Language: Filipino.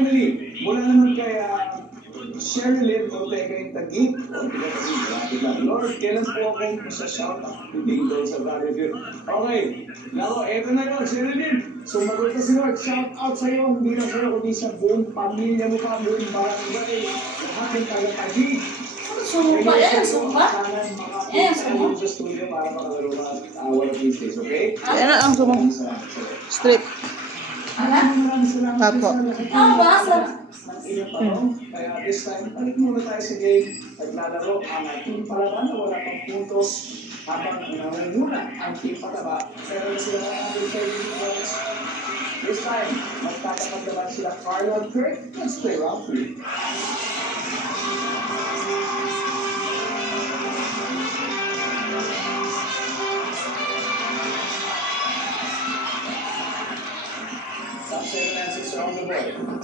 finally, mula naman kay Sherilyn Ortega yung Taguig. Lord, kailan po akong isa-shout out to Dingdong sa Valley View? Okay, nako, eto na Lord, Sherilyn. Sumagot ka si Lord, shout out sa'yo, hindi lang sa'yo, kundi sa buong pamilya mo pa, buong barangay, lahat ng taga-Taguig. Sumpa yan, sumpa. Eh, sumpa. Sa studio para makalaro ka one of these days, okay? Yan ang sumong street. Papo. Basa. Kaya this time, balik muna tayo sa game. Naglalaro ang team Palaban na wala pang puntos habang nangunguna ang team Pataba. Pero sila ng 130 points. This time, magtatapat naman sila Carlo at Kurt. Let's play round 3. Top 7 answers are on the board.